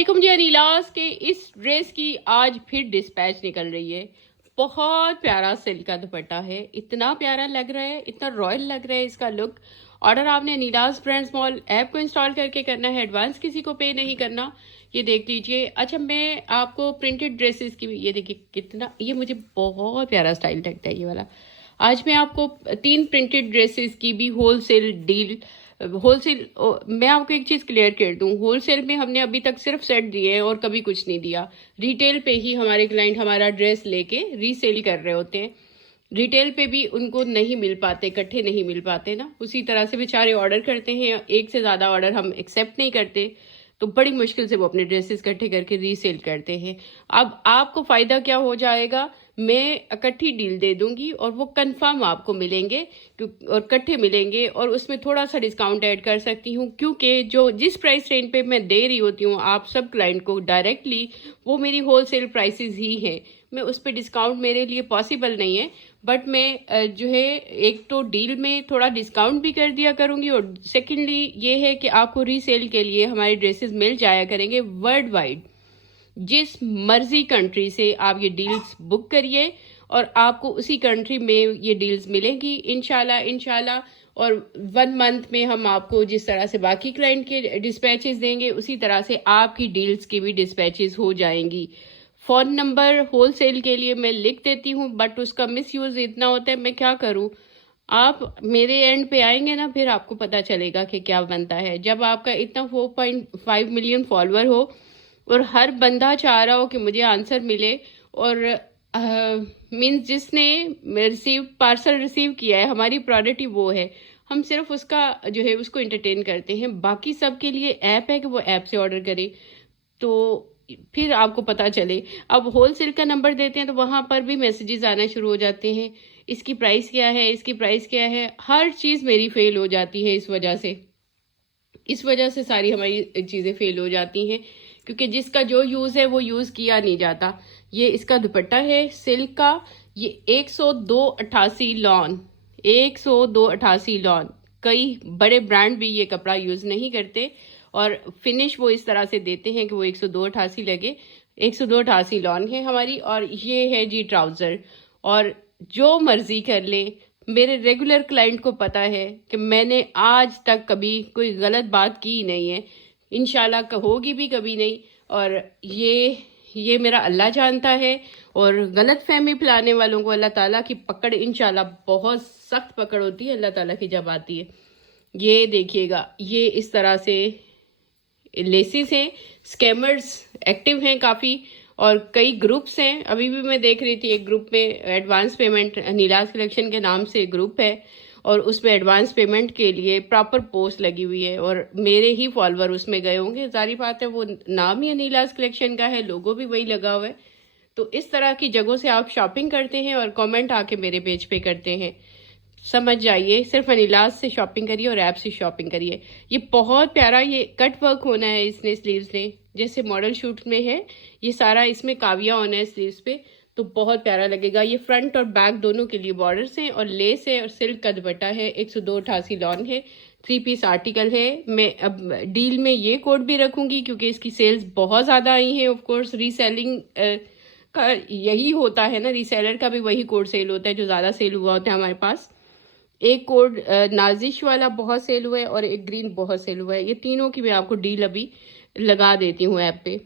جی انیلاس کے اس ڈریس کی آج پھر ڈسپیچ نکل رہی ہے. بہت پیارا سلک کا دوپٹہ ہے, اتنا پیارا لگ رہا ہے, اتنا رائل لگ رہا ہے اس کا لک. آرڈر آپ نے انیلاس برانڈز مال ایپ کو انسٹال کر کے کرنا ہے, ایڈوانس کسی کو پے نہیں کرنا. یہ دیکھ لیجئے. اچھا میں آپ کو پرنٹڈ ڈریسز کی یہ دیکھیے کتنا, یہ مجھے بہت پیارا سٹائل لگتا ہے یہ والا. آج میں آپ کو 3 پرنٹڈ ڈریسز کی بھی ہول سیل ڈیل, میں آپ کو ایک چیز کلیئر کر دوں, ہول سیل میں ہم نے ابھی تک صرف سیٹ دیے ہیں اور کبھی کچھ نہیں دیا. ریٹیل پہ ہی ہمارے کلائنٹ ہمارا ڈریس لے کے ری سیل کر رہے ہوتے ہیں. ریٹیل پہ بھی ان کو نہیں مل پاتے, اکٹھے نہیں مل پاتے نا, اسی طرح سے بیچارے آرڈر کرتے ہیں, ایک سے زیادہ آرڈر ہم ایکسیپٹ نہیں کرتے, تو بڑی مشکل سے وہ اپنے ڈریسز اکٹھے کر کے ری سیل کرتے ہیں. اب آپ کو فائدہ کیا ہو جائے گا, میں اکٹھی ڈیل دے دوں گی اور وہ کنفرم آپ کو ملیں گے اور اکٹھے ملیں گے, اور اس میں تھوڑا سا ڈسکاؤنٹ ایڈ کر سکتی ہوں, کیونکہ جس پرائس رینج پہ میں دے رہی ہوتی ہوں آپ سب کلائنٹ کو ڈائریکٹلی, وہ میری ہول سیل پرائسز ہی ہیں. میں اس پہ ڈسکاؤنٹ میرے لیے پاسبل نہیں ہے, بٹ میں جو ہے ایک تو ڈیل میں تھوڑا ڈسکاؤنٹ بھی کر دیا کروں گی, اور سیکنڈلی یہ ہے کہ آپ کو ری سیل کے لیے ہمارے ڈریسز مل جایا کریں گے ورلڈ وائڈ. جس مرضی کنٹری سے آپ یہ ڈیلز بک کریے اور آپ کو اسی کنٹری میں یہ ڈیلز ملیں گی انشاءاللہ. اور 1 منتھ میں ہم آپ کو جس طرح سے باقی کلائنٹ کے ڈسپیچز دیں گے, اسی طرح سے آپ کی ڈیلز کی بھی ڈسپیچز ہو جائیں گی. فون نمبر ہول سیل کے لیے میں لکھ دیتی ہوں, بٹ اس کا مس یوز اتنا ہوتا ہے, میں کیا کروں. آپ میرے اینڈ پہ آئیں گے نا, پھر آپ کو پتا چلے گا کہ کیا بنتا ہے. جب آپ کا اتنا 4.5 ملین فالوور ہو اور ہر بندہ چاہ رہا ہو کہ مجھے آنسر ملے, اور مینس جس نے پارسل ریسیو کیا ہے, ہماری پرائورٹی وہ ہے, ہم صرف اس کا جو ہے اس کو انٹرٹین کرتے ہیں. باقی سب کے لیے ایپ ہے کہ وہ ایپ سے آرڈر کرے, تو پھر آپ کو پتا چلے. اب ہول سیل کا نمبر دیتے ہیں تو وہاں پر بھی میسیجز آنا شروع ہو جاتے ہیں, اس کی پرائس کیا ہے, اس کی پرائس کیا ہے. ہر چیز میری فیل ہو جاتی ہے اس وجہ سے ساری ہماری چیزیں فیل ہو جاتی ہیں, کیونکہ جس کا جو یوز ہے وہ یوز کیا نہیں جاتا. یہ اس کا دوپٹہ ہے سلک کا, یہ 102.88 لان, 102.88 لان. کئی بڑے برانڈ بھی یہ کپڑا یوز نہیں کرتے, اور فنش وہ اس طرح سے دیتے ہیں کہ وہ 102.88 لگے. 102.88 لان ہے ہماری, اور یہ ہے جی ٹراؤزر. اور جو مرضی کر لے, میرے ریگولر کلائنٹ کو پتا ہے کہ میں نے آج تک کبھی کوئی غلط بات کی نہیں ہے, انشاءاللہ ہوگی بھی کبھی نہیں. اور یہ میرا اللہ جانتا ہے, اور غلط فہمی پھیلانے والوں کو اللہ تعالیٰ کی پکڑ انشاءاللہ بہت سخت پکڑ ہوتی ہے اللہ تعالیٰ کی جب آتی ہے. یہ دیکھیے گا, یہ اس طرح سے لیسز ہیں, اسکیمرز ایکٹیو ہیں کافی, اور کئی گروپس ہیں. ابھی بھی میں دیکھ رہی تھی ایک گروپ میں ایڈوانس پیمنٹ, نیلاز کلیکشن کے نام سے گروپ ہے, اور اس میں ایڈوانس پیمنٹ کے لیے پراپر پوسٹ لگی ہوئی ہے, اور میرے ہی فالوور اس میں گئے ہوں گے. ظاہر بات ہے وہ نام ہی نیلاز کلیکشن کا ہے, لوگو بھی وہی لگا ہوا ہے. تو اس طرح کی جگہوں سے آپ شاپنگ کرتے ہیں اور کامنٹ آ کے میرے پیج پہ کرتے ہیں, سمجھ جائیے صرف انیلاز سے شاپنگ کریے اور ایپ سے شاپنگ کریے. یہ بہت پیارا, یہ کٹ ورک ہونا ہے اس نے سلیوز نے, جیسے ماڈل شوٹ میں ہے, یہ سارا اس میں کاویہ ہونا ہے سلیوز پہ, تو بہت پیارا لگے گا. یہ فرنٹ اور بیک دونوں کے لیے بارڈرز ہیں, اور لیس ہے, اور سلک کا دوپٹہ ہے. 102.88 لان ہے, 3 پیس آرٹیکل ہے. میں اب ڈیل میں یہ کوڈ بھی رکھوں گی کیونکہ اس کی سیلز بہت زیادہ آئی ہیں. آف کورس ری سیلنگ کا یہی ہوتا ہے نا, ری سیلر کا بھی وہی کوڈ سیل ہوتا ہے جو زیادہ سیل ہوا ہوتا ہے ہمارے پاس. ایک کوڈ نازش والا بہت سیل ہوا ہے, اور ایک گرین بہت سیل ہوا ہے. یہ تینوں کی میں آپ کو ڈیل ابھی لگا دیتی ہوں ایپ پہ.